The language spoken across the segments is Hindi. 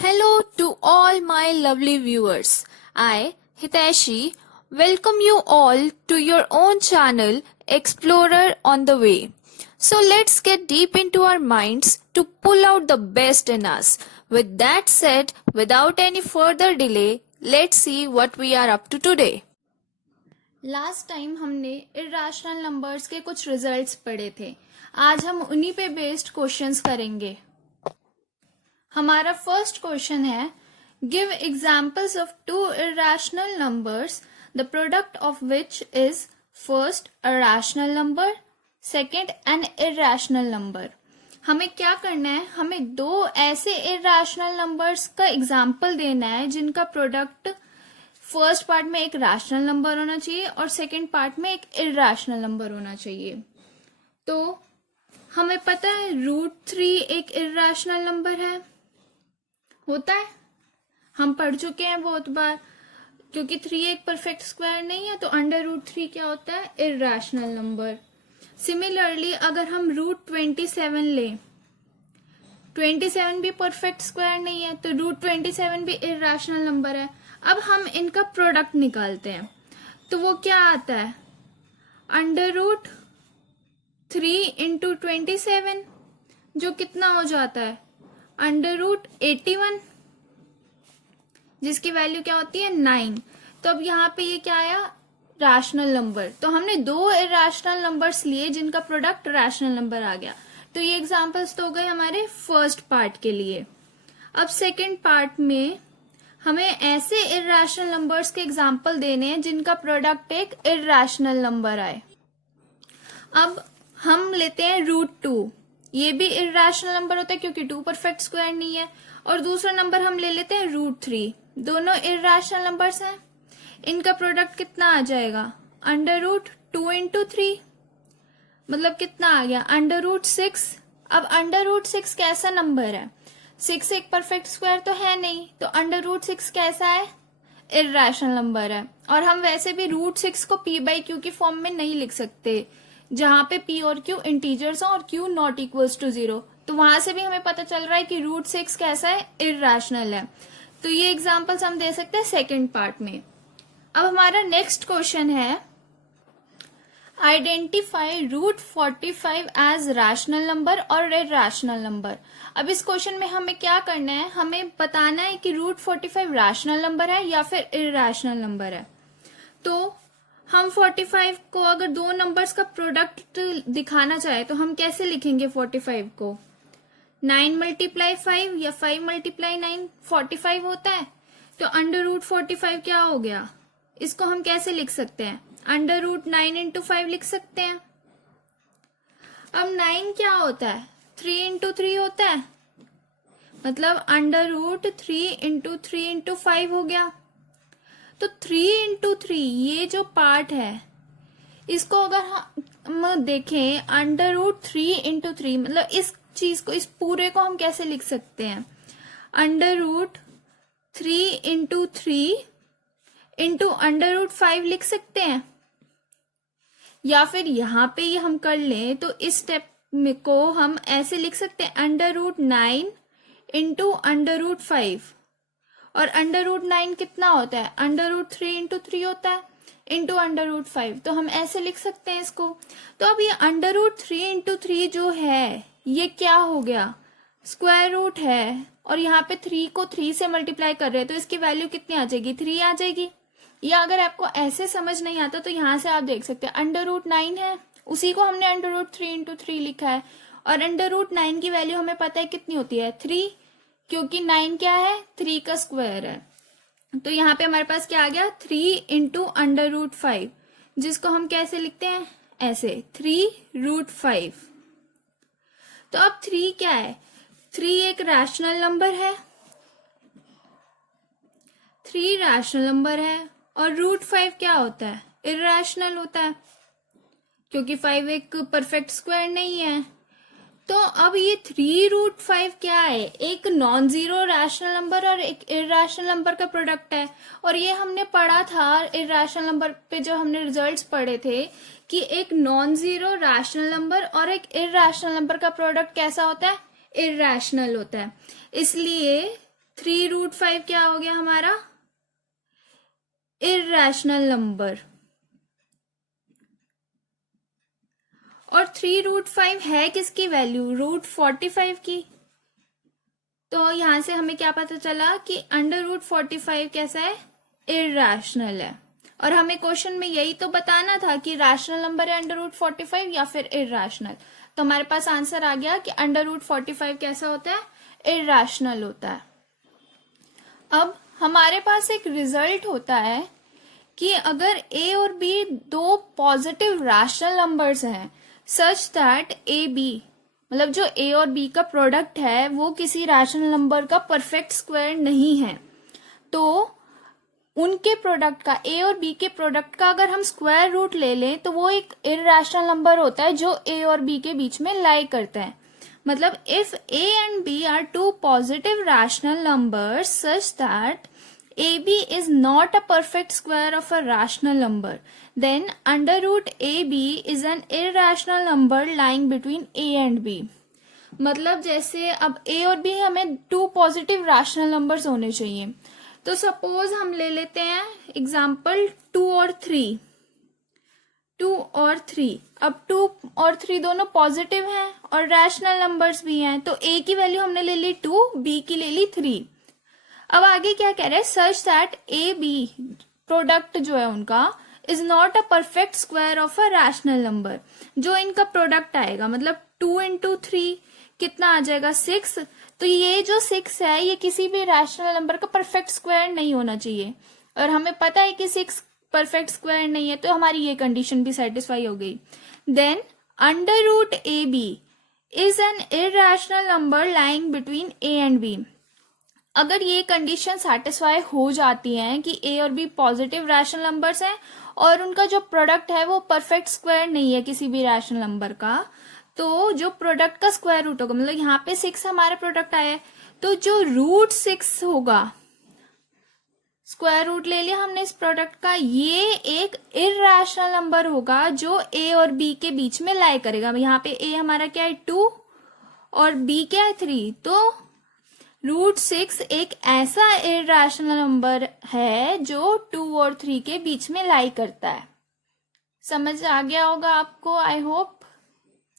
Hello to all my lovely viewers. I, Hiteshi, welcome you all to your own channel, Explorer on the Way. So let's get deep into our minds to pull out the best in us. With that said, without any further delay, let's see what we are up to today. Last time हमने इर्रेशनल नंबर्स के कुछ रिजल्ट्स पढ़े थे. आज हम उन्हीं पे बेस्ड क्वेश्चंस करेंगे. हमारा फर्स्ट क्वेश्चन है, give examples of two irrational numbers the product of which is first a rational number, second an irrational number. हमें क्या करना है, हमें दो ऐसे इर्रेशनल नंबर्स का एग्जाम्पल देना है जिनका प्रोडक्ट फर्स्ट पार्ट में एक रैशनल नंबर होना चाहिए और सेकंड पार्ट में एक इर्रेशनल नंबर होना चाहिए. तो हमें पता है √3 एक इर्रेशनल नंबर है, होता है, हम पढ़ चुके हैं बहुत बार. क्योंकि 3 एक परफेक्ट स्क्वायर नहीं है तो √3 क्या होता है, इर्रेशनल नंबर. सिमिलरली अगर हम √27 लें, 27 भी परफेक्ट स्क्वायर नहीं है तो √27 भी इर्रेशनल नंबर है. अब हम इनका प्रोडक्ट निकालते हैं तो वो क्या आता है, √3 इंटू 27 जो कितना हो जाता है, √81 जिसकी वैल्यू क्या होती है 9. तो अब यहाँ पे ये क्या आया, रैशनल नंबर. तो हमने दो इर्रेशनल नंबर्स लिए जिनका प्रोडक्ट रैशनल नंबर आ गया. तो ये एग्जांपल्स तो हो गए हमारे फर्स्ट पार्ट के लिए. अब सेकंड पार्ट में हमें ऐसे इर्रेशनल नंबर्स के एग्जाम्पल देने हैं जिनका प्रोडक्ट एक इर्रेशनल नंबर आए. अब हम लेते हैं √2, ये भी इर्रेशनल नंबर होता है क्योंकि 2 परफेक्ट स्क्वायर नहीं है. और दूसरा नंबर हम ले लेते हैं √3, दोनों इर्रेशनल नंबर्स हैं. इनका प्रोडक्ट कितना आ जाएगा, √2 इंटू 3 मतलब कितना आ गया, √6. अब √6 कैसा नंबर है, 6 एक परफेक्ट स्क्वायर तो है नहीं, तो √6 कैसा है, इर्रेशनल नंबर है. और हम वैसे भी √6 को p/q की फॉर्म में नहीं लिख सकते जहां पे p और q इंटीजर्स हो और q नॉट इक्वल्स टू 0. तो वहां से भी हमें पता चल रहा है कि √6 कैसा है, इर्रेशनल है. तो ये एग्जांपल्स हम दे सकते हैं सेकेंड पार्ट में. अब हमारा नेक्स्ट क्वेश्चन है, आइडेंटिफाई √45 एज रैशनल नंबर और इर्रेशनल नंबर. अब इस क्वेश्चन में हमें क्या करना है, हमें बताना है कि √45 रैशनल नंबर है या फिर इर्रेशनल नंबर है. तो हम 45 को अगर दो नंबर्स का प्रोडक्ट दिखाना चाहे तो हम कैसे लिखेंगे 45 को, 9 × 5 या 5 × 9 45 होता है. तो √45 क्या हो गया, इसको हम कैसे लिख सकते हैं, √9 इंटू 5 लिख सकते हैं. अब 9 क्या होता है, 3 इंटू 3 होता है, मतलब √3 इंटू 3 इंटू 5 हो गया. तो 3 इंटू 3 ये जो पार्ट है इसको अगर हम देखें, √3 इंटू 3 मतलब इस चीज को, इस पूरे को हम कैसे लिख सकते हैं, √3 इंटू 3 इंटू √5 लिख सकते हैं. या फिर यहां पे ये हम कर लें तो इस स्टेप में को हम ऐसे लिख सकते हैं, √9 इंटू √5. और √9 कितना होता है, √3 इंटू 3 होता है इंटू √5. तो हम ऐसे लिख सकते हैं इसको. तो अब ये √3 इंटू 3 जो है ये क्या हो गया, स्क्वायर रूट है. और यहाँ पे 3 को 3 से मल्टीप्लाई कर रहे हैं तो इसकी वैल्यू कितनी आ जाएगी, 3 आ जाएगी. या अगर आपको ऐसे समझ नहीं आता तो यहाँ से आप देख सकते हैं, √9 है, उसी को हमने √3 इंटू 3 लिखा है. और √9 की वैल्यू हमें पता है कितनी होती है, 3, क्योंकि 9 क्या है, 3 का स्क्वायर है. तो यहाँ पे हमारे पास क्या आ गया, 3 इंटू √5, जिसको हम कैसे लिखते हैं, ऐसे 3√5. तो अब 3 क्या है, 3 एक रैशनल नंबर है, 3 रैशनल नंबर है. और √5 क्या होता है, इर्रेशनल होता है क्योंकि 5 एक परफेक्ट स्क्वायर नहीं है. तो अब ये 3√5 क्या है, एक नॉन जीरो रैशनल नंबर और एक इर्रेशनल नंबर का प्रोडक्ट है. और ये हमने पढ़ा था इर्रेशनल नंबर पे जो हमने रिजल्ट्स पढ़े थे कि एक नॉन जीरो रैशनल नंबर और एक इर्रेशनल नंबर का प्रोडक्ट कैसा होता है, इर्रेशनल होता है. इसलिए 3√5 क्या हो गया हमारा? Irrational number. और 3√5 है किसकी वैल्यू? √45 की। तो यहां से हमें क्या पता चला कि √45 कैसा है? इर्रेशनल है। और हमें क्वेश्चन में यही तो बताना था कि रैशनल नंबर है √45 या फिर इर्रेशनल। तो हमारे पास आंसर आ गया कि √45 कैसा होता है? इर्रेशनल होता है। अब हमारे पास एक रिजल्ट होता है कि अगर a और b दो पॉजिटिव रैशनल नंबर्स हैं सच दैट ए बी, मतलब जो a और b का प्रोडक्ट है वो किसी रैशनल नंबर का परफेक्ट स्क्वायर नहीं है, तो उनके प्रोडक्ट का, a और b के प्रोडक्ट का अगर हम स्क्वायर रूट ले लें तो वो एक इर्रेशनल नंबर होता है जो a और b के बीच में लाई करता है। मतलब if a and b are two positive rational numbers such that AB is not a perfect square of a rational number, then under root AB is an irrational number lying between A and B. मतलब जैसे अब A और B हमें टू पॉजिटिव रैशनल नंबर्स होने चाहिए, तो सपोज हम ले लेते हैं एग्जाम्पल 2 और 3। 2 और 3, अब 2 और 3 दोनों पॉजिटिव हैं और रैशनल नंबर्स भी हैं, तो A की वैल्यू हमने ले ली 2, B की ले ली 3। अब आगे क्या कह रहे हैं? Such that A B product जो है उनका is not a perfect square of a rational number. जो इनका प्रोडक्ट आएगा मतलब 2 इंटू 3 कितना आ जाएगा? 6। तो ये जो 6 है ये किसी भी रैशनल नंबर का परफेक्ट स्क्वायर नहीं होना चाहिए, और हमें पता है कि 6 परफेक्ट स्क्वायर नहीं है, तो हमारी ये कंडीशन भी सेटिस्फाई हो गई। Then under root A B is an irrational number lying between A and B. अगर ये कंडीशन सेटिस्फाई हो जाती हैं कि ए और बी पॉजिटिव रैशनल नंबर्स हैं और उनका जो प्रोडक्ट है वो परफेक्ट स्क्वायर नहीं है किसी भी रैशनल नंबर का, तो जो प्रोडक्ट का स्क्वायर रूट होगा, मतलब यहाँ पे 6 हमारा प्रोडक्ट आया है, तो जो √6 होगा, स्क्वायर रूट ले लिया हमने इस प्रोडक्ट का, ये एक इर्रेशनल नंबर होगा जो ए और बी के बीच में लाई करेगा। यहाँ पे ए हमारा क्या है? 2 और बी क्या है? 3। तो √6 एक ऐसा इर्रेशनल नंबर है जो 2 और 3 के बीच में लाई करता है। समझ आ गया होगा आपको, आई होप।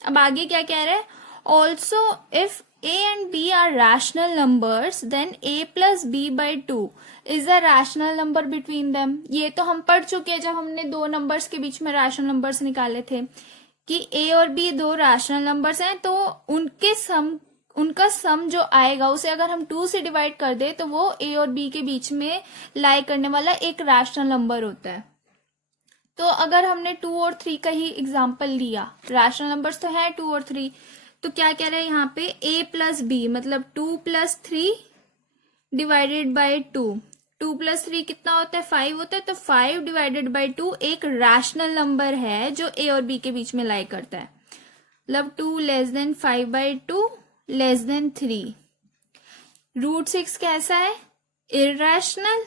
अब आगे क्या कह रहे हैं? Also if a and b are rational numbers then a plus b by 2 is a rational number between them. ये तो हम पढ़ चुके हैं जब हमने दो नंबर्स के बीच में रैशनल नंबर्स निकाले थे कि a और b दो रैशनल नंबर्स हैं, तो उनका सम जो आएगा उसे अगर हम 2 से डिवाइड कर दे तो वो a और b के बीच में लाई करने वाला एक रैशनल नंबर होता है। तो अगर हमने 2 और 3 का ही एग्जाम्पल लिया, रैशनल नंबर्स तो है 2 और 3, तो क्या कह रहे हैं यहाँ पे? a प्लस बी मतलब 2 प्लस 3 डिवाइडेड बाई 2। 2 प्लस 3 कितना होता है? 5 होता है। तो 5 डिवाइडेड बाई 2 एक रैशनल नंबर है जो a और b के बीच में लाई करता है। मतलब 2 less than 5 by 2 less than 3। √6 कैसा है? इर्रेशनल।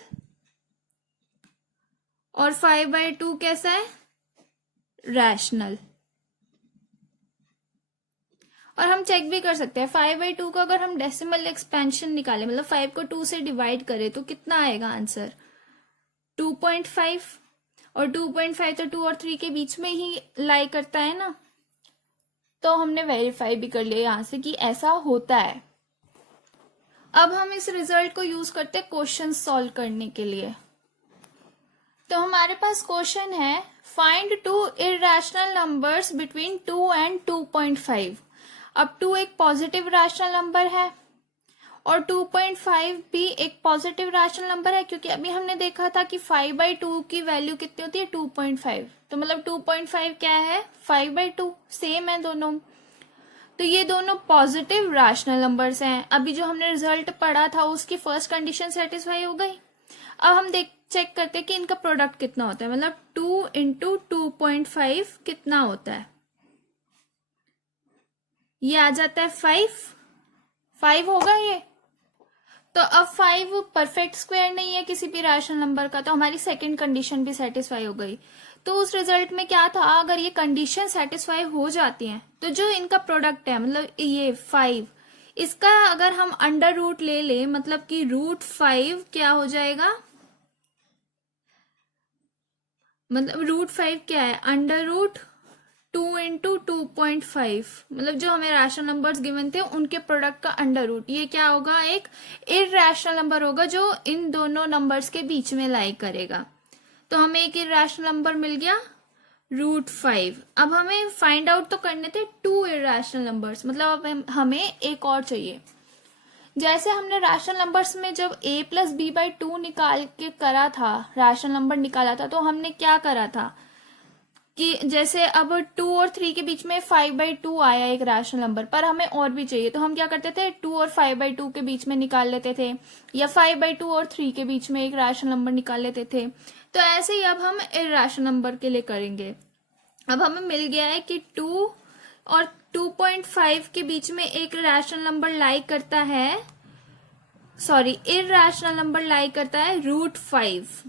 और 5 बाई 2 कैसा है? रैशनल। और हम चेक भी कर सकते हैं 5 बाई 2 को अगर हम डेसिमल एक्सपेंशन निकालें, मतलब 5 को 2 से डिवाइड करें तो कितना आएगा आंसर? 2.5। और 2.5 तो 2 और 3 के बीच में ही लाई करता है ना, तो हमने वेरीफाई भी कर लिया यहां से कि ऐसा होता है। अब हम इस रिजल्ट को यूज करते हैं क्वेश्चन सॉल्व करने के लिए। तो हमारे पास क्वेश्चन है find 2 irrational numbers between 2 and 2.5। अब 2 एक पॉजिटिव रैशनल नंबर है और 2.5 भी एक पॉजिटिव रैशनल नंबर है, क्योंकि अभी हमने देखा था कि 5 बाई 2 की वैल्यू कितनी होती है? 2.5। तो मतलब 2.5 क्या है? 5 बाई 2, सेम है दोनों। तो ये दोनों पॉजिटिव रैशनल नंबर्स हैं। अभी जो हमने रिजल्ट पढ़ा था उसकी फर्स्ट कंडीशन सेटिस्फाई हो गई। अब हम चेक करते हैं कि इनका प्रोडक्ट कितना होता है, मतलब 2 इंटू 2.5 कितना होता है? ये आ जाता है 5 होगा ये। तो अब 5 परफेक्ट स्क्वायर नहीं है किसी भी रैशनल नंबर का, तो हमारी सेकंड कंडीशन भी सेटिस्फाई हो गई। तो उस रिजल्ट में क्या था? अगर ये कंडीशन सेटिस्फाई हो जाती है तो जो इनका प्रोडक्ट है, मतलब ये 5, इसका अगर हम अंडर रूट ले ले, मतलब कि √5 क्या हो जाएगा, मतलब √5 क्या है, √2 इंटू 2.5, मतलब जो हमें रैशनल नंबर्स गिवन थे उनके प्रोडक्ट का अंडर रूट। ये क्या होगा, एक इररेशनल नंबर होगा जो इन दोनों नंबर्स के बीच में लाई करेगा। तो हमें एक इररेशनल नंबर मिल गया √5। अब हमें फाइंड आउट तो करने थे 2 इररेशनल नंबर्स, मतलब अब हमें एक और चाहिए। जैसे हमने रैशनल नंबर्स में जब a + b/2 निकाल के करा था, रैशनल नंबर निकाला था, तो हमने क्या करा था कि जैसे अब 2 और 3 के बीच में 5/2 आया एक रैशनल नंबर, पर हमें और भी चाहिए, तो हम क्या करते थे, 2 और 5/2 के बीच में निकाल लेते थे, या 5/2 और 3 के बीच में एक रैशनल नंबर निकाल लेते थे। तो ऐसे ही अब हम इररेशनल नंबर के लिए करेंगे। अब हमें मिल गया है कि 2 और 2.5 के बीच में एक रैशनल नंबर लाई करता है, इररेशनल नंबर लाई करता है √5,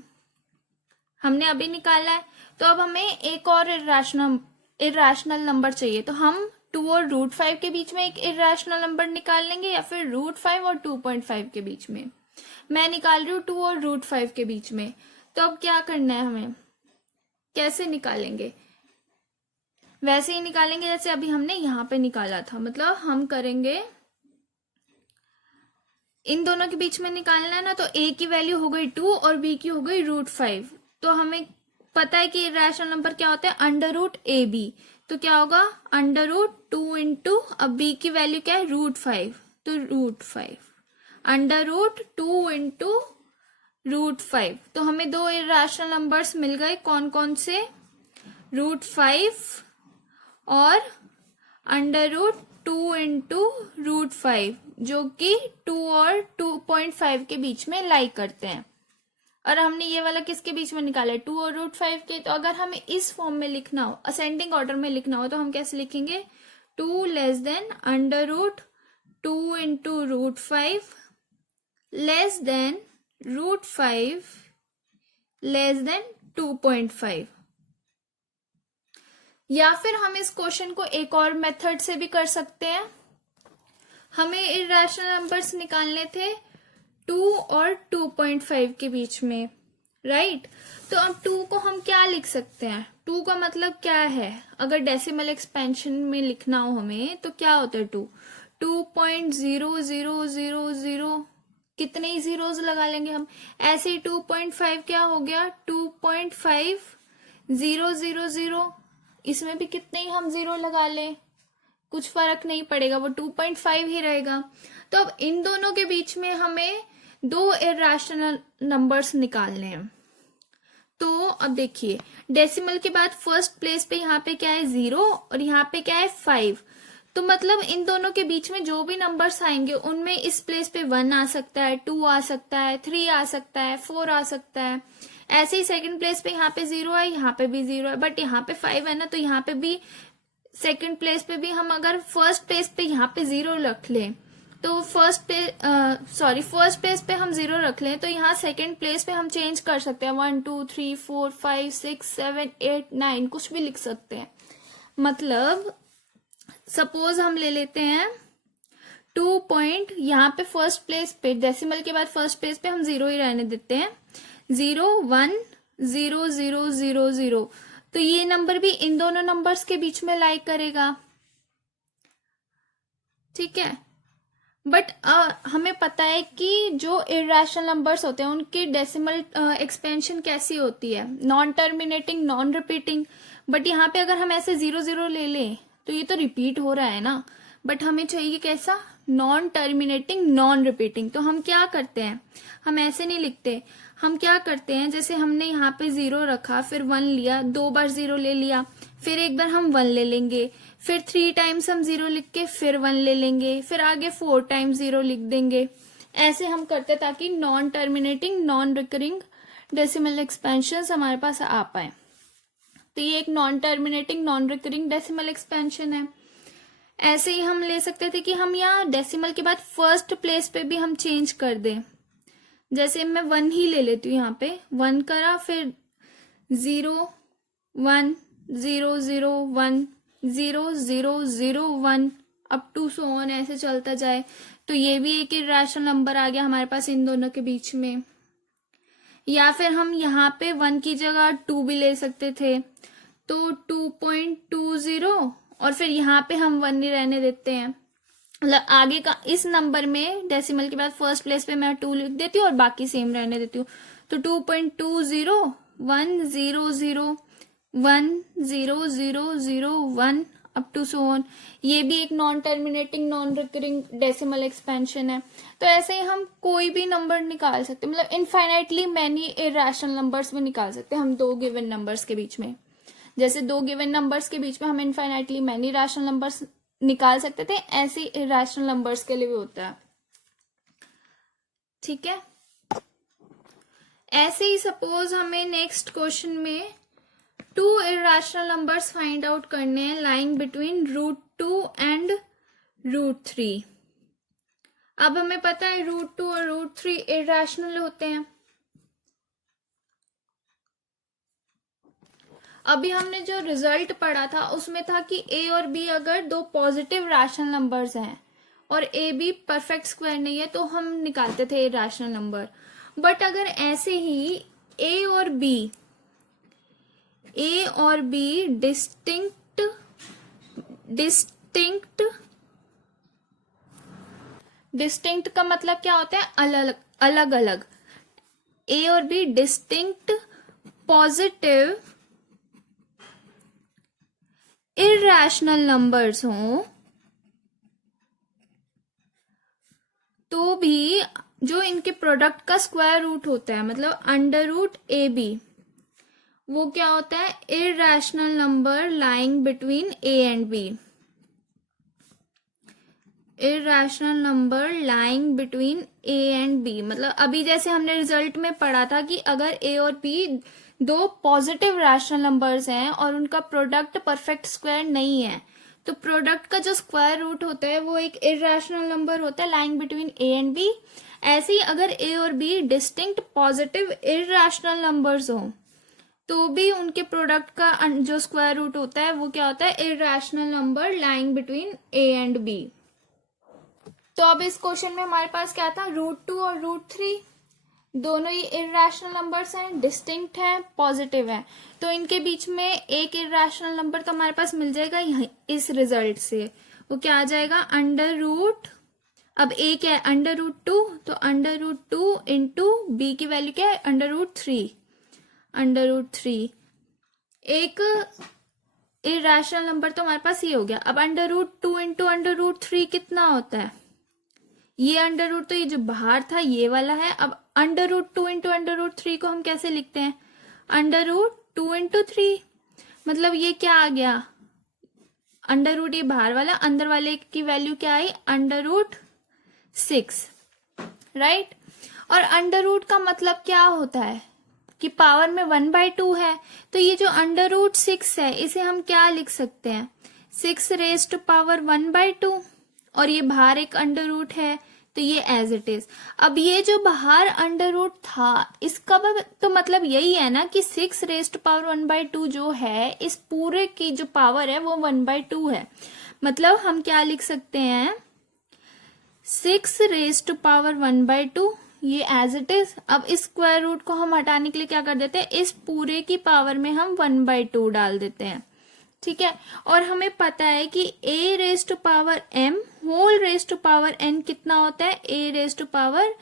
हमने अभी निकाला है। तो अब हमें एक और इररेशनल नंबर चाहिए, तो हम 2 और √5 के बीच में एक इररेशनल नंबर निकाल लेंगे, या फिर √5 और 2.5 के बीच में। मैं निकाल रही हूँ 2 और √5 के बीच में। तो अब क्या करना है, हमें कैसे निकालेंगे, वैसे ही निकालेंगे जैसे अभी हमने यहाँ पे निकाला था। मतलब हम करेंगे, इन दोनों के बीच में निकालना है ना, तो a की वैल्यू हो गई 2 और b की हो गई √5। तो हमें पता है कि रैशनल नंबर क्या होता है, √ab। तो क्या होगा, √2 इंटू, अब b की वैल्यू क्या है, √5, तो √5 √2 इंटू √5। तो हमें दो इररेशनल नंबर्स मिल गए, कौन कौन से, √5 और √2 इंटू √5, जो कि 2 और 2.5 के बीच में लाई करते हैं। और हमने ये वाला किसके बीच में निकाला है, 2 और √5 के। तो अगर हमें इस फॉर्म में लिखना हो, असेंडिंग ऑर्डर में लिखना हो, तो हम कैसे लिखेंगे, 2 less than √2 into √5 less than √5 less than 2.5। या फिर हम इस क्वेश्चन को एक और मेथड से भी कर सकते हैं। हमें इररेशनल नंबर्स निकालने थे 2 और 2.5 के बीच में, राइट। तो अब 2 को हम क्या लिख सकते हैं, 2 का मतलब क्या है, अगर डेसिमल एक्सपेंशन में लिखना हो हमें, तो क्या होता है 2.0000, कितने ही जीरोस लगा लेंगे हम। ऐसे ही 2.5 क्या हो गया, 2.5000, इसमें भी कितने ही हम जीरो लगा लें, कुछ फर्क नहीं पड़ेगा, वो 2.5 ही रहेगा। तो अब इन दोनों के बीच में हमें दो इररेशनल नंबर्स निकालने हैं। तो अब देखिए, डेसिमल के बाद फर्स्ट प्लेस पे यहाँ पे क्या है 0 और यहाँ पे क्या है 5। तो मतलब इन दोनों के बीच में जो भी नंबर्स आएंगे उनमें इस प्लेस पे 1 आ सकता है, 2 आ सकता है, 3 आ सकता है, 4 आ सकता है। ऐसे ही सेकंड प्लेस पे यहाँ पे 0 है, यहाँ पे भी 0 है, बट यहाँ पे 5 है ना, तो यहाँ पे भी सेकंड प्लेस पे भी हम अगर फर्स्ट प्लेस पे यहाँ पे 0 रख लें, तो फर्स्ट प्लेस पे हम 0 रख लें, तो यहाँ सेकंड प्लेस पे हम चेंज कर सकते हैं, 1 2 3 4 5 6 7 8 9 कुछ भी लिख सकते हैं। मतलब सपोज हम ले लेते हैं 2 पॉइंट, यहाँ पे फर्स्ट प्लेस पे डेसिमल के बाद फर्स्ट प्लेस पे हम 0 ही रहने देते हैं, 0 1 0 0 0 0। तो ये नंबर भी इन दोनों नंबर्स के बीच में लाई करेगा, ठीक है। बट हमें पता है कि जो इररेशनल नंबर्स होते हैं उनकी डेसिमल एक्सपेंशन कैसी होती है, non terminating non repeating. But यहाँ पे अगर हम ऐसे 0 0 ले लें तो ये तो रिपीट हो रहा है ना, बट हमें चाहिए कैसा, नॉन टर्मिनेटिंग नॉन रिपीटिंग। तो हम क्या करते हैं, हम ऐसे नहीं लिखते, हम क्या करते हैं, जैसे हमने यहाँ पे 0 रखा, फिर 1 लिया, 2 बार 0 ले लिया, फिर एक बार हम 1 ले लेंगे, फिर 3 टाइम्स हम 0 लिख के फिर 1 ले लेंगे, फिर आगे 4 टाइम्स 0 लिख देंगे। ऐसे हम करते ताकि non terminating non recurring decimal expansion हमारे पास आ पाए। तो ये एक non terminating non recurring decimal expansion है। ऐसे ही हम ले सकते थे कि हम यहाँ डेसिमल के बाद फर्स्ट प्लेस पे भी हम चेंज कर दें, जैसे मैं 1 ही ले लेती हूँ, यहाँ पे 1 करा, फिर 0 1 0 0 1 0 0 0 1 अप टू सो ऑन ऐसे चलता जाए, तो ये भी एक इरेशनल नंबर आ गया हमारे पास इन दोनों के बीच में। या फिर हम यहाँ पे 1 की जगह 2 भी ले सकते थे, तो 2.20 और फिर यहाँ पे हम 1 ही रहने देते हैं। मतलब आगे का इस नंबर में डेसिमल के बाद फर्स्ट प्लेस पे मैं 2 लिख देती हूँ और बाकी सेम रहने देती हूँ। तो 2.20 100 अप टू सो ऑन। ये भी एक non terminating non recurring decimal expansion है। तो ऐसे ही हम कोई भी नंबर निकाल सकते हैं, मतलब इनफाइनाइटली मैनी इरेशनल नंबर्स भी निकाल सकते हैं हम दो गिवन नंबर्स के बीच में। जैसे दो गिवन नंबर्स के बीच में हम इनफाइनाइटली मैनी रैशनल नंबर्स निकाल सकते थे, ऐसे ही इरेशनल नंबर्स के लिए भी होता है। ठीक है, ऐसे ही सपोज हमें नेक्स्ट क्वेश्चन में 2 इरेशनल नंबर्स फाइंड आउट करने हैं लाइंग बिटवीन √2 एंड √3। अब हमें पता है √2 और √3 इरेशनल होते हैं। अभी हमने जो रिजल्ट पढ़ा था उसमें था कि a और b अगर दो पॉजिटिव रैशनल नंबर्स हैं और a b परफेक्ट स्क्वायर नहीं है तो हम निकालते थे इरेशनल नंबर। बट अगर ऐसे ही a और b डिस्टिंक्ट का मतलब क्या होता है? अलग अलग। a और b distinct positive irrational numbers हों तो भी जो इनके प्रोडक्ट का स्क्वायर रूट होता है, मतलब √AB, वो क्या होता है? Irrational number lying between a and b। Irrational number lying between a and b, मतलब अभी जैसे हमने रिजल्ट में पढ़ा था कि अगर a और b दो पॉजिटिव रैशनल नंबर्स हैं और उनका प्रोडक्ट परफेक्ट स्क्वायर नहीं है, तो प्रोडक्ट का जो स्क्वायर रूट होता है वो एक इरेशनल नंबर होता है lying between a and b। ऐसे ही अगर a और b distinct positive irrational numbers हो तो भी उनके प्रोडक्ट का जो स्क्वायर रूट होता है वो क्या होता है? Irrational number lying between a and b। तो अब इस क्वेश्चन में हमारे पास क्या था? √2 और √3 दोनों ही इरेशनल नंबर्स हैं, डिस्टिंक्ट हैं, पॉजिटिव हैं, तो इनके बीच में एक इरेशनल नंबर तो हमारे पास मिल जाएगा यहीं इस रिजल्ट से। वो क्या आ जाएगा? अब a क्या है? √2, तो √2 इंटू b की वैल्यू क्या है? √3। एक इरेशनल नंबर तो हमारे पास ये हो गया। अब √2 इंटू √3 कितना होता है? ये √2 तो ये जो बाहर था ये वाला है। अब √2 इंटू √3 को हम कैसे लिखते हैं? √2 इंटू 3, मतलब ये क्या आ गया? √ ये बाहर वाला, अंदर वाले की वैल्यू क्या आई? √6, राइट। और √ का मतलब क्या होता है कि पावर में 1/2 है, तो ये जो √6 है इसे हम क्या लिख सकते हैं? 6 रेज टू पावर 1/2, और ये बाहर एक √ है तो ये एज इट इज। अब ये जो बाहर √ था इसका तो मतलब यही है ना कि 6 रेज टू पावर 1/2 जो है इस पूरे की जो पावर है वो 1/2 है। मतलब हम क्या लिख सकते हैं? 6 रेज टू पावर 1/2, ये एज इट इज। अब इस स्क्वायर रूट को हम हटाने के लिए क्या कर देते हैं? इस पूरे की पावर में हम 1/2 डाल देते हैं, ठीक है। और हमें पता है कि a raise to power m whole raise to power n कितना होता है? a raise to power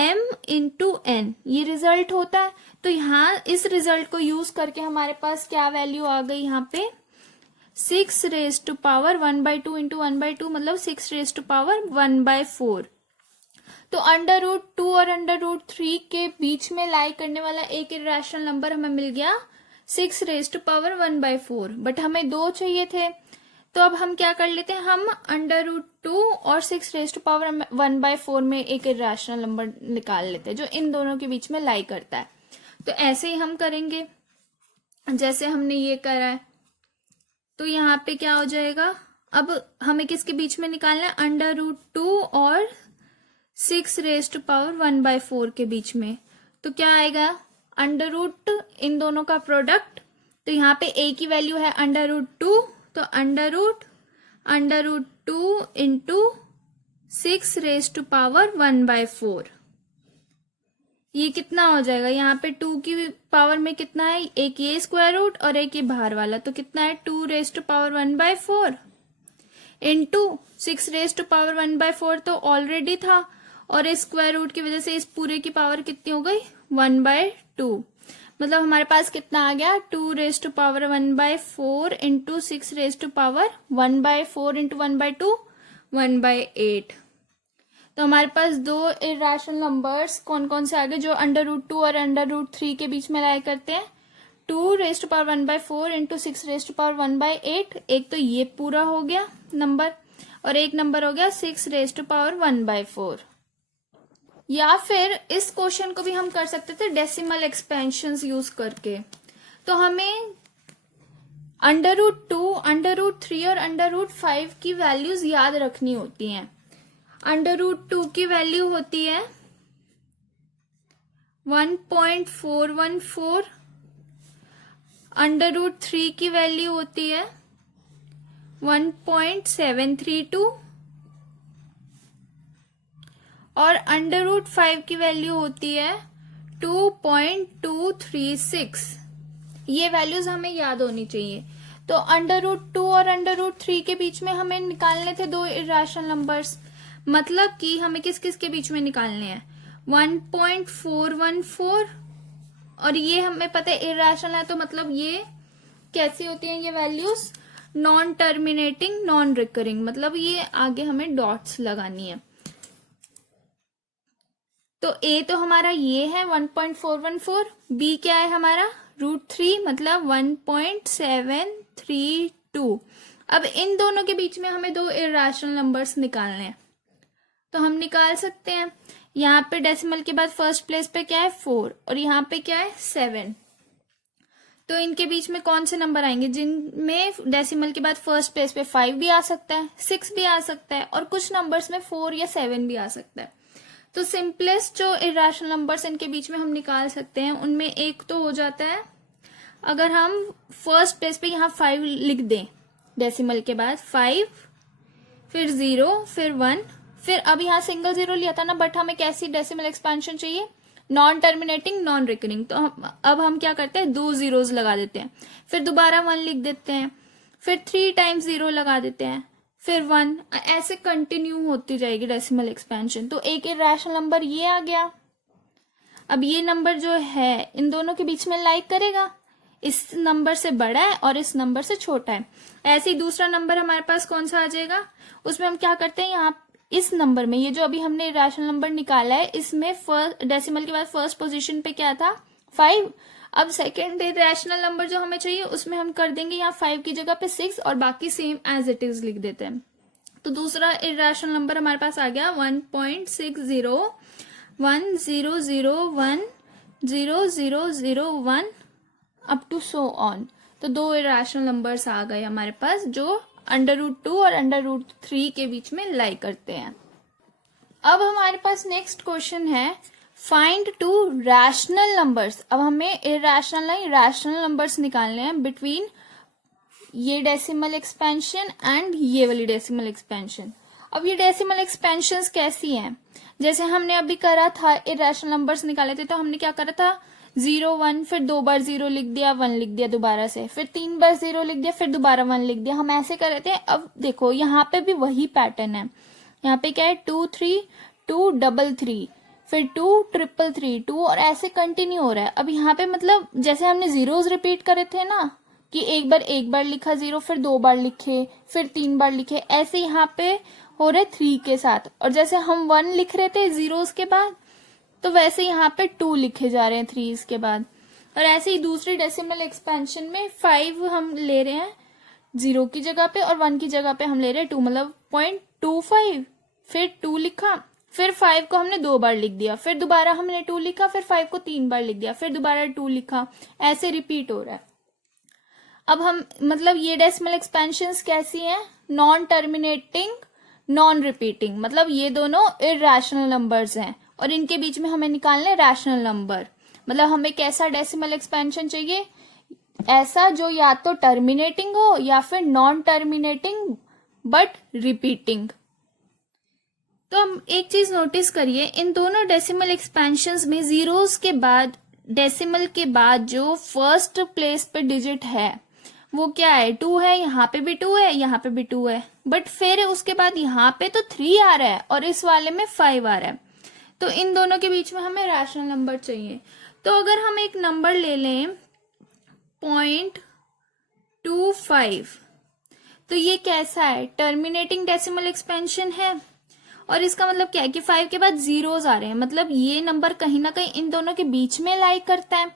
m into n, ये रिजल्ट होता है। तो यहाँ इस रिजल्ट को यूज करके हमारे पास क्या वैल्यू आ गई? यहाँ पे 6 रेज टू पावर 1/2 इंटू 1/2, मतलब 6 रेज टू पावर 1/4। तो √2 और √3 के बीच में लाई करने वाला एक इरेशनल नंबर हमें मिल गया 6 रेज टू पावर 1/4, बट हमें 2 चाहिए थे। तो अब हम क्या कर लेते हैं? हम √2 और 6 रेज टू पावर 1/4 में एक इरेशनल नंबर निकाल लेते हैं जो इन दोनों के बीच में लाई करता है। तो ऐसे ही हम करेंगे जैसे हमने ये करा है। तो यहाँ पे क्या हो जाएगा? अब हमें किसके बीच में निकालना है? √2 और 6 रेज टू पावर 1/4 के बीच में। तो क्या आएगा? √ इन दोनों का प्रोडक्ट, तो यहाँ पे a की वैल्यू है √2, तो √2 2 इंटू 6 रेज टू पावर 1/4। ये कितना हो जाएगा, यहाँ पे 2 की पावर में कितना है, एक ये स्क्वायर रूट और एक ये बाहर वाला, तो कितना है 2 raise to power 1/4 into 6 raise to power 1/4 तो ऑलरेडी था, और इस स्क्वायर रूट की वजह से इस पूरे की पावर कितनी हो गई 1/2। मतलब हमारे पास कितना आ गया 2 raise to power 1/4 into 6 raise to power 1/4 into 1/2 1/8। तो हमारे पास दो इरेशनल नंबर्स कौन कौन से आ गए जो √2 और √3 के बीच में लाई करते हैं। 2 raise to power 1/4 into 6 raise to power 1/8, एक तो ये पूरा हो गया नंबर, और एक नंबर हो गया 6 रेज टू पावर 1/4। या फिर इस क्वेश्चन को भी हम कर सकते थे डेसिमल एक्सपेंशंस यूज करके। तो हमें √2, √3 और √5 की वैल्यूज याद रखनी होती हैं। √2 की वैल्यू होती है 1.414, √3 की वैल्यू होती है 1.732 और √5 की वैल्यू होती है 2.236। ये वैल्यूज हमें याद होनी चाहिए। तो √2 और √3 के बीच में हमें निकालने थे दो इरेशनल नंबर्स, मतलब कि हमें किस किस के बीच में निकालने हैं 1.414, और ये हमें पता है इरेशनल है, तो मतलब ये कैसी होती हैं ये values, non terminating non recurring, मतलब ये आगे हमें डॉट्स लगानी है। तो ए तो हमारा ये है 1.414, बी क्या है हमारा √3 मतलब 1.732। अब इन दोनों के बीच में हमें दो इरेशनल नंबर्स निकालने हैं, तो हम निकाल सकते हैं। यहाँ पे डेसिमल के बाद फर्स्ट प्लेस पे क्या है 4 और यहाँ पे क्या है 7, तो इनके बीच में कौन से नंबर आएंगे जिनमें डेसिमल के बाद फर्स्ट प्लेस पे 5 भी आ सकता है, 6 भी आ सकता है, और कुछ नंबर्स में 4 या 7 भी आ सकता है। तो सिंपलेस्ट जो इरेशनल नंबर्स इनके बीच में हम निकाल सकते हैं उनमें एक तो हो जाता है, अगर हम फर्स्ट प्लेस पे यहाँ 5 लिख दें डेसिमल के बाद 5, फिर 0, फिर 1, फिर अब यहाँ सिंगल 0 लिया था ना, बट हमें कैसी डेसिमल एक्सपेंशन चाहिए, नॉन टर्मिनेटिंग नॉन रिकरिंग, तो अब हम क्या करते हैं 2 zeros लगा देते हैं, फिर दोबारा 1 लिख देते हैं, फिर 3 टाइम्स 0 लगा देते हैं, फिर 1, ऐसे कंटिन्यू होती जाएगी डेसिमल एक्सपेंशन। तो एक इरेशनल नंबर ये आ गया। अब ये नंबर जो है इन दोनों के बीच में लाइक करेगा, इस नंबर से बड़ा है और इस नंबर से छोटा है। ऐसे ही दूसरा नंबर हमारे पास कौन सा आ जाएगा, उसमें हम क्या करते हैं, यहाँ इस नंबर में ये जो अभी हमने इरेशनल नंबर निकाला है इसमें फर्स्ट डेसिमल के बाद फर्स्ट पोजीशन पे क्या था 5। अब सेकेंड इरेशनल नंबर जो हमें चाहिए उसमें हम कर देंगे यहाँ 5 की जगह पे 6 और बाकी सेम एज इट इज लिख देते हैं। तो दूसरा इरेशनल नंबर हमारे पास आ गया 1.6010010001 अप टू सो ऑन। तो दो इरेशनल नंबर्स आ गए हमारे पास जो √2 और √3 के बीच में लाई करते हैं। अब हमारे पास नेक्स्ट क्वेश्चन है फाइंड 2 रैशनल नंबर्स। अब हमें इरेशनल नहीं रैशनल नंबर्स निकालने हैं बिटवीन ये डेसिमल एक्सपेंशन एंड ये वाली डेसिमल एक्सपेंशन। अब ये डेसिमल एक्सपेंशंस कैसी हैं, जैसे हमने अभी करा था इरेशनल नंबर्स निकाले थे, तो हमने क्या करा था 0 1, फिर 2 बार 0 लिख दिया, 1 लिख दिया दोबारा से, फिर 3 बार 0 लिख दिया, फिर दोबारा 1 लिख दिया, हम ऐसे कर रहे थे। अब देखो यहाँ पे भी वही पैटर्न है, यहाँ पे क्या है 2 3 2 3 3, फिर 2 3 3 2, और ऐसे कंटिन्यू हो रहा है। अब यहाँ पे मतलब जैसे हमने जीरोस रिपीट करे थे ना कि एक बार लिखा 0, फिर 2 बार लिखे, फिर 3 बार लिखे, ऐसे यहाँ पे हो रहे 3 के साथ। और जैसे हम 1 लिख रहे थे जीरोस के बाद, तो वैसे यहाँ पे 2 लिखे जा रहे हैं 3 के बाद। और ऐसे ही दूसरी डेसिमल एक्सपेंशन में 5 हम ले रहे हैं 0 की जगह पे और 1 की जगह पे हम ले रहे हैं 2, मतलब 0.25, फिर 2 लिखा, फिर 5 को हमने 2 बार लिख दिया, फिर दोबारा हमने 2 लिखा, फिर 5 को 3 बार लिख दिया, फिर दोबारा 2 लिखा, ऐसे रिपीट हो रहा है। अब हम मतलब ये डेसिमल एक्सपेंशंस कैसी हैं, नॉन टर्मिनेटिंग नॉन रिपीटिंग, मतलब ये दोनों इरेशनल नंबर्स हैं और इनके बीच में हमें निकालने रैशनल नंबर। मतलब हमें कैसा डेसिमल एक्सपेंशन चाहिए, ऐसा जो या तो टर्मिनेटिंग हो या फिर नॉन टर्मिनेटिंग बट रिपीटिंग। तो हम एक चीज नोटिस करिए, इन दोनों डेसिमल एक्सपेंशंस में जीरोस के बाद, डेसिमल के बाद जो फर्स्ट प्लेस पे डिजिट है वो क्या है, 2 है। यहाँ पे भी 2 है, यहाँ पे भी 2 है, बट फिर उसके बाद यहाँ पे तो 3 आ रहा है और इस वाले में 5 आ रहा है। तो इन दोनों के बीच में हमें रैशनल नंबर चाहिए। तो अगर हम एक नंबर ले लें 0.25, तो ये कैसा है, टर्मिनेटिंग डेसिमल एक्सपेंशन है। और इसका मतलब क्या है कि 5 के बाद जीरोस आ रहे हैं, मतलब ये नंबर कहीं ना कहीं इन दोनों के बीच में लाई करता है।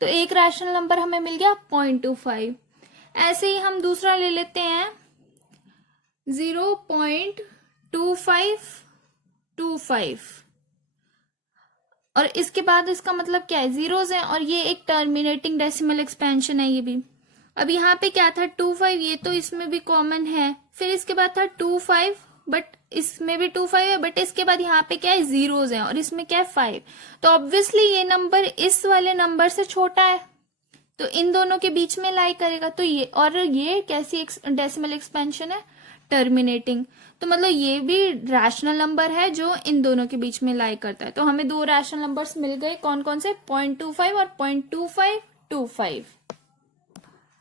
तो एक रैशनल नंबर हमें मिल गया 0.25। ऐसे ही हम दूसरा ले लेते हैं 0.2525, और इसके बाद इसका मतलब क्या है, जीरोस है, और ये एक टर्मिनेटिंग डेसिमल एक्सपेंशन है ये भी। अब यहाँ पे क्या था 25, ये तो इसमें भी कॉमन है। फिर इसके बाद था 25, बट इसमें भी 25 है, बट इसके बाद यहाँ पे क्या है, जीरोस है, और इसमें क्या है 5। तो ऑब्वियसली ये नंबर इस वाले नंबर से छोटा है, तो इन दोनों के बीच में लाई करेगा। तो ये, और ये कैसी डेसिमल एक्सपेंशन है, टर्मिनेटिंग। तो मतलब ये भी रैशनल नंबर है जो इन दोनों के बीच में लाई करता है। तो हमें दो रैशनल नंबर्स मिल गए, कौन कौन से, 0.25 और 0.2525।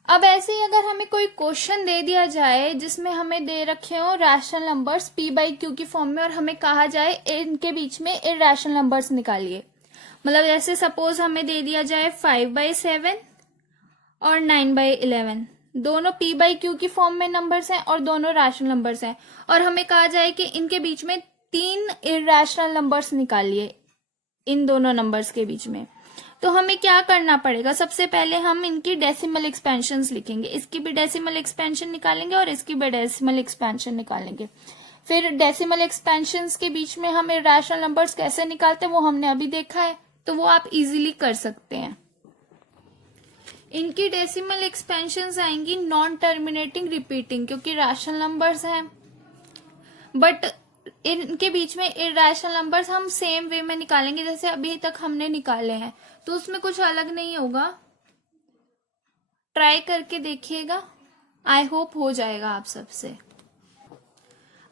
अब ऐसे ही अगर हमें कोई क्वेश्चन दे दिया जाए जिसमें हमें दे रखे हो रैशनल नंबर्स p/q की फॉर्म में, और हमें कहा जाए इनके बीच में इरैशनल नंबर्स निकालिए, मतलब जैसे सपोज हमें दे दिया जाए 5/7 और 9/11, दोनों p/q की फॉर्म में नंबर्स हैं और दोनों रैशनल नंबर्स हैं, और हमें कहा जाए कि इनके बीच में 3 इरैशनल नंबर्स निकालिए इन दोनों नंबर्स के बीच में। तो हमें क्या करना पड़ेगा, सबसे पहले हम इनकी डेसिमल एक्सपेंशंस लिखेंगे, इसकी भी डेसिमल एक्सपेंशन निकालेंगे और इसकी भी डेसिमल एक्सपेंशन निकालेंगे। फिर डेसिमल एक्सपेंशंस के बीच में हम इरैशनल नंबर्स कैसे निकालते हैं वो हमने अभी देखा है, तो वो आप इजीली कर सकते हैं। इनकी डेसिमल एक्सपेंशंस आएंगी नॉन टर्मिनेटिंग रिपीटिंग, क्योंकि रैशनल नंबर्स हैं, बट इनके बीच में इरैशनल नंबर्स हम सेम वे में निकालेंगे जैसे अभी तक हमने निकाले हैं, तो उसमें कुछ अलग नहीं होगा। ट्राई करके देखिएगा, आई होप हो जाएगा आप सबसे।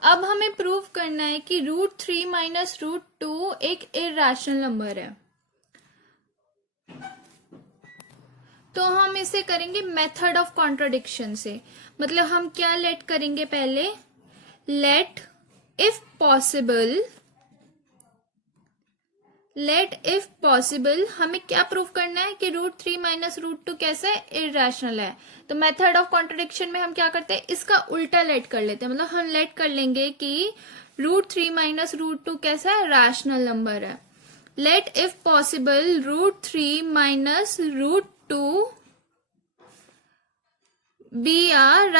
अब हमें प्रूव करना है कि √3 माइनस √2 एक इरैशनल नंबर है। तो हम इसे करेंगे मेथड ऑफ कॉन्ट्राडिक्शन से, मतलब हम क्या लेट करेंगे, पहले लेट इफ पॉसिबल हमें क्या प्रूफ करना है कि √3 माइनस √2 कैसा है, इरैशनल है। तो मेथड ऑफ कॉन्ट्राडिक्शन में हम क्या करते हैं, इसका उल्टा लेट कर लेते हैं, मतलब हम लेट कर लेंगे कि √3 माइनस √2 कैसा है, रैशनल नंबर है। Let if possible √3 minus √2 be a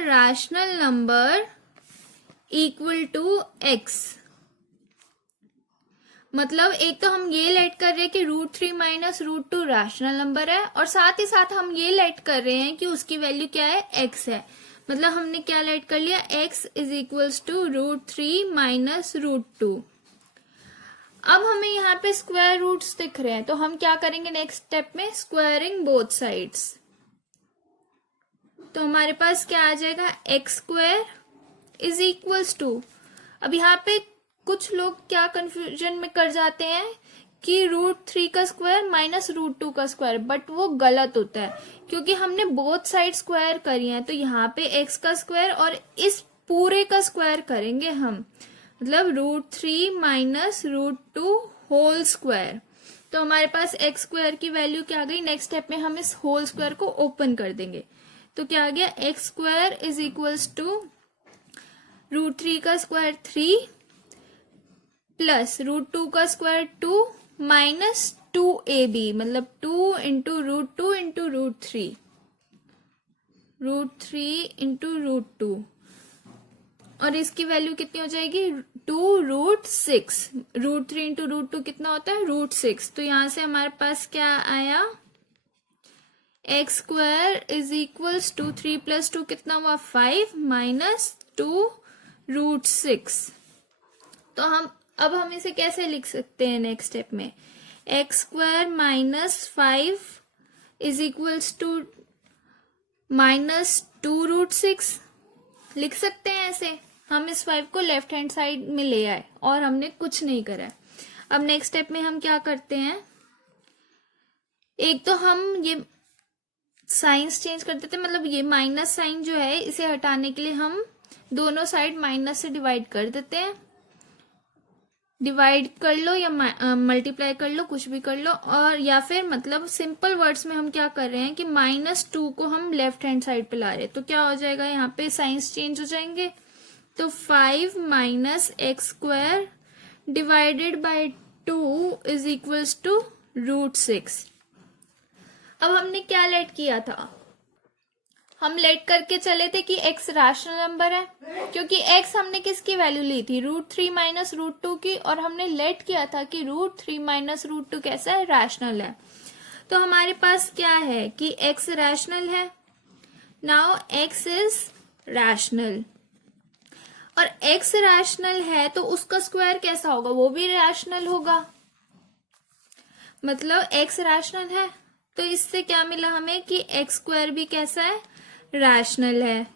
rational number, equal to x। मतलब एक तो हम ये लेट कर रहे हैं कि √3 माइनस √2 रैशनल नंबर है, और साथ ही साथ हम ये लेट कर रहे हैं कि उसकी वैल्यू क्या है, x है। मतलब हमने क्या लेट कर लिया, x is equals to √3 minus √2। अब हमें यहाँ पे स्क्वायर रूट्स दिख रहे हैं, तो हम क्या करेंगे नेक्स्ट स्टेप में, स्क्वायरिंग बोथ साइड्स। तो हमारे पास क्या आ जाएगा, x² इज इक्वल्स टू, अब यहाँ पे कुछ लोग क्या कंफ्यूजन में कर जाते हैं कि √3 का स्क्वायर माइनस √2 का स्क्वायर, बट वो गलत होता है क्योंकि हमने बोथ साइड स्क्वायर करी है। तो यहाँ पे x का स्क्वायर और इस पूरे का स्क्वायर करेंगे हम, मतलब √3 माइनस √2 होल स्क्वायर। तो हमारे पास x² की वैल्यू क्या आ गई, नेक्स्ट स्टेप में हम इस होल स्क्वायर को ओपन कर देंगे, तो क्या आ गया, x² इज इक्वल्स टू √3 का स्क्वायर 3 प्लस √2 का स्क्वायर 2 माइनस 2ab, मतलब 2 इंटू √2 इंटू √3 इंटू √2, और इसकी वैल्यू कितनी हो जाएगी, 2√6। √3 इंटू √2 कितना होता है, √6। तो यहां से हमारे पास क्या आया, x² is equals to 3 plus 2 कितना हुआ, 5 माइनस 2√6। तो अब हम इसे कैसे लिख सकते हैं नेक्स्ट स्टेप में, x² minus 5 is equals to -2√6 लिख सकते हैं ऐसे। हम इस 5 को लेफ्ट हैंड साइड में ले आए और हमने कुछ नहीं करा है। अब नेक्स्ट स्टेप में हम क्या करते हैं, एक तो हम ये साइंस चेंज कर देते हैं, मतलब ये माइनस साइन जो है इसे हटाने के लिए हम दोनों साइड माइनस से डिवाइड कर देते हैं। डिवाइड कर लो या मल्टीप्लाई कर लो, कुछ भी कर लो। और या फिर मतलब सिंपल वर्ड्स में हम क्या कर रहे हैं कि -2 को हम लेफ्ट हैंड साइड पे ला रहे हैं, तो क्या हो जाएगा, यहाँ पे साइंस चेंज हो जाएंगे। तो 5 - x² divided by 2 is equals to √6। अब हमने क्या लेट किया था, हम लेट करके चले थे कि x रैशनल नंबर है, क्योंकि x हमने किसकी वैल्यू ली थी, √3 - √2 की, और हमने लेट किया था कि √3 - √2 कैसा है, रैशनल है। तो हमारे पास क्या है कि x रैशनल है। नाउ x इज रैशनल, और x रैशनल है तो उसका स्क्वायर कैसा होगा, वो भी रैशनल होगा। मतलब x रैशनल है तो इससे क्या मिला हमें कि x² भी कैसा है, रैशनल है,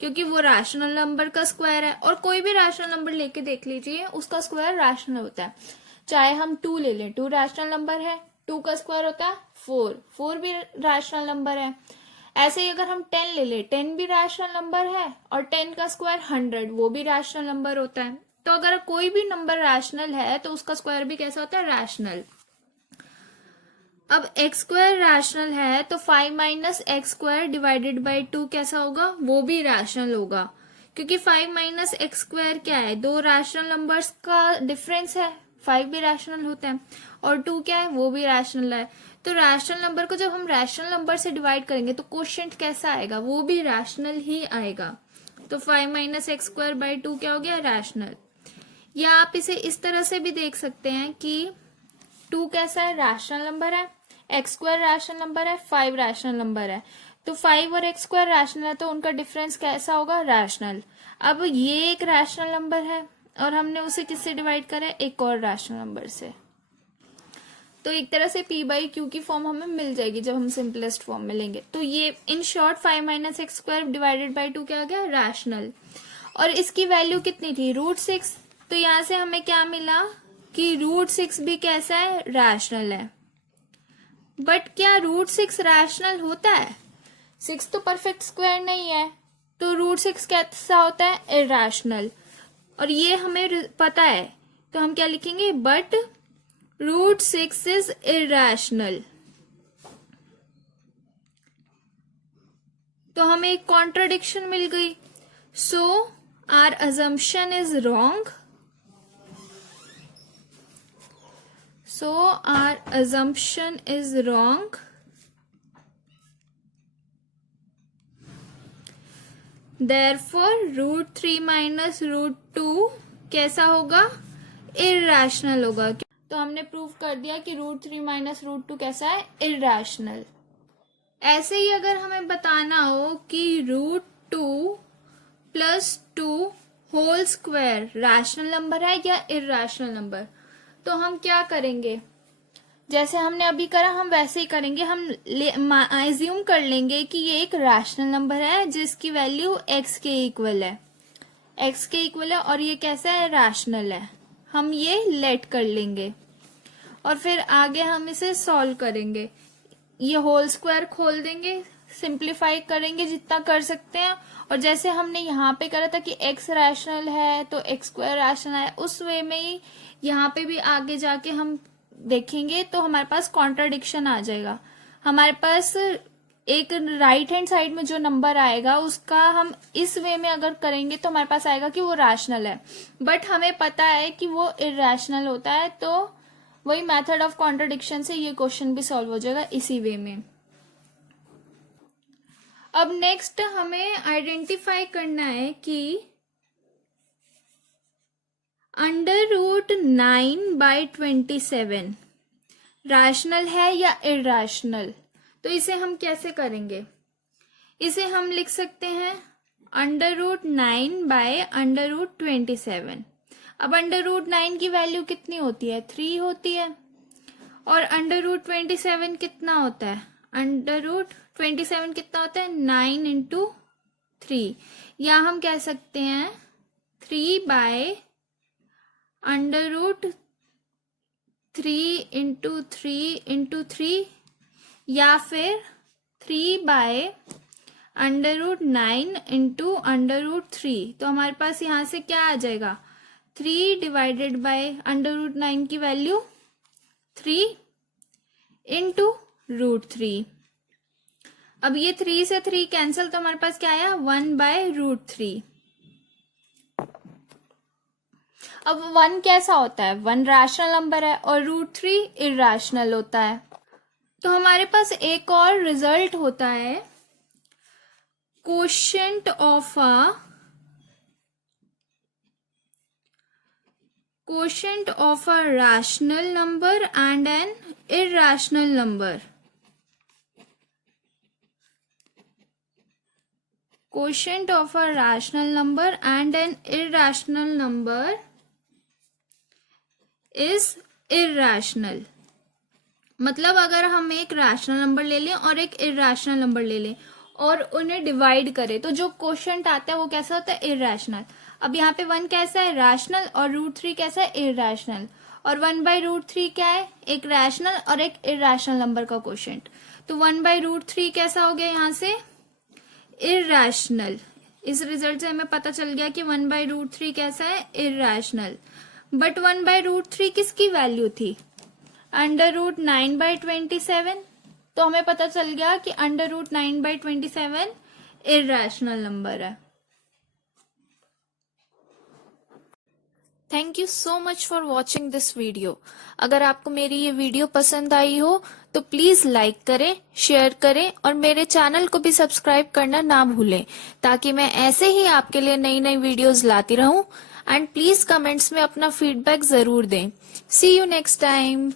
क्योंकि वो रैशनल नंबर का स्क्वायर है। और कोई भी रैशनल नंबर लेके देख लीजिए, उसका स्क्वायर रैशनल होता है। चाहे हम 2 ले लें, 2 रैशनल नंबर है, 2 का स्क्वायर होता है 4, 4 भी रैशनल नंबर है। ऐसे ही अगर हम 10 ले लें, 10 भी रैशनल नंबर है, और 10 का स्क्वायर 100, वो भी रैशनल नंबर होता है। तो अगर कोई भी नंबर रैशनल है तो उसका स्क्वायर भी कैसा होता है, रैशनल। अब x² रैशनल है तो 5 - x² डिवाइडेड बाय 2 कैसा होगा, वो भी रैशनल होगा, क्योंकि 5 - x² क्या है, दो रैशनल नंबर्स का डिफरेंस है। 5 भी रैशनल होता है और 2 क्या है, वो भी रैशनल है। तो रैशनल नंबर को जब हम रैशनल नंबर से डिवाइड करेंगे तो कोशेंट कैसा आएगा, वो भी रैशनल ही आएगा। तो 5 - x² बाय 2 क्या हो गया, रैशनल। या आप इसे इस तरह से भी देख सकते हैं कि 2 कैसा है, रैशनल नंबर है, x² रैशनल नंबर है, 5 रैशनल नंबर है। तो 5 और x² रैशनल है तो उनका डिफरेंस कैसा होगा, रैशनल। अब ये एक रैशनल नंबर है और हमने उसे किससे डिवाइड करा है, एक और रैशनल नंबर से। तो एक तरह से p/q की फॉर्म हमें मिल जाएगी जब हम सिंपलेस्ट फॉर्म में लेंगे। तो ये in short 5 - x² divided by 2 क्या आ गया, रैशनल। और इसकी वैल्यू कितनी थी, √6। तो यहां से हमें क्या मिला कि √6 भी कैसा है, रैशनल है। बट क्या √6 रैशनल होता है, 6 तो परफेक्ट स्क्वायर नहीं है, तो √6 कैसा होता है, इरैशनल। और ये हमें पता है, तो हम क्या लिखेंगे, बट √6 इज इरैशनल। तो हमें एक कॉन्ट्राडिक्शन मिल गई। So our assumption is wrong. So our assumption is wrong. Therefore √3 - √2 कैसा होगा, इरैशनल होगा। तो हमने प्रूव कर दिया कि √3 - √2 कैसा है, इरैशनल। ऐसे ही अगर हमें बताना हो कि √2 + 2 होल स्क्वायर रैशनल नंबर है या इरैशनल नंबर, तो हम क्या करेंगे, जैसे हमने अभी करा हम वैसे ही करेंगे। हम एज्यूम कर लेंगे कि ये एक रैशनल नंबर है जिसकी वैल्यू x के इक्वल है, x के इक्वल है, और ये कैसा है, रैशनल है। हम ये लेट कर लेंगे और फिर आगे हम इसे सॉल्व करेंगे। ये होल स्क्वायर खोल देंगे, सिंप्लीफाई करेंगे जितना कर सकते हैं। और जैसे हमने यहाँ पे करा था कि x रैशनल है तो x² रैशनल है, उस वे में ही यहाँ पे भी आगे जाके हम देखेंगे तो हमारे पास कॉन्ट्राडिक्शन आ जाएगा। हमारे पास एक राइट हैंड साइड में जो नंबर आएगा उसका हम इस वे में अगर करेंगे तो हमारे पास आएगा कि वो रैशनल है, बट हमें पता है कि वो इरैशनल होता है। तो वही मेथड ऑफ कॉन्ट्राडिक्शन से ये क्वेश्चन भी सॉल्व हो जाएगा इसी वे में। अब नेक्स्ट हमें आइडेंटिफाई करना है कि √9/27 रैशनल है या इरैशनल। तो इसे हम कैसे करेंगे, इसे हम लिख सकते हैं √9/√27। अब √9 की वैल्यू कितनी होती है, 3 होती है, और √27 कितना होता है, 27 कितना होता है 9 इंटू 3, या हम कह सकते हैं 3 बाय अंडर रूट 3 इंटू 3, या फिर 3 by under root 9 into under root 3। तो हमारे पास यहाँ से क्या आ जाएगा 3 डिवाइडेड बाय अंडर रूट 9 की वैल्यू 3 इंटू रूट 3। अब ये 3 से 3 कैंसिल, तो हमारे पास क्या आया 1 बाय रूट 3। अब 1 कैसा होता है 1 रैशनल नंबर है और रूट 3 इर्रेशनल होता है। तो हमारे पास एक और रिजल्ट होता है quotient of a rational number and N irrational number. Quotient of a rational number and an irrational number is irrational। मतलब अगर हम एक रैशनल नंबर ले लें और एक इर्रेशनल नंबर ले लें और उन्हें डिवाइड करें तो जो क्वोशिएंट आता है वो कैसा होता है इर्रेशनल। अब यहाँ पे 1 कैसा है रैशनल और रूट 3 कैसा है इर्रेशनल, और 1 बाई रूट 3 क्या है एक रैशनल और एक इर्रेशनल नंबर का क्वोशिएंट। तो 1 बाई रूट 3 कैसा हो गया यहाँ से इर्रेशनल। इस रिजल्ट से हमें पता चल गया कि 1 बाई रूट 3 कैसा है इर्रेशनल। बट 1 बाई रूट 3 किसकी वैल्यू थी अंडर रूट 9 बाई 27। तो हमें पता चल गया कि under root 9 by 27 irrational number है। Thank you so much for watching this video. अगर आपको मेरी ये वीडियो पसंद आई हो तो प्लीज लाइक करें, शेयर करें और मेरे चैनल को भी सब्सक्राइब करना ना भूलें ताकि मैं ऐसे ही आपके लिए नई नई वीडियोस लाती रहूं। एंड प्लीज कमेंट्स में अपना फीडबैक जरूर दें। सी यू नेक्स्ट टाइम।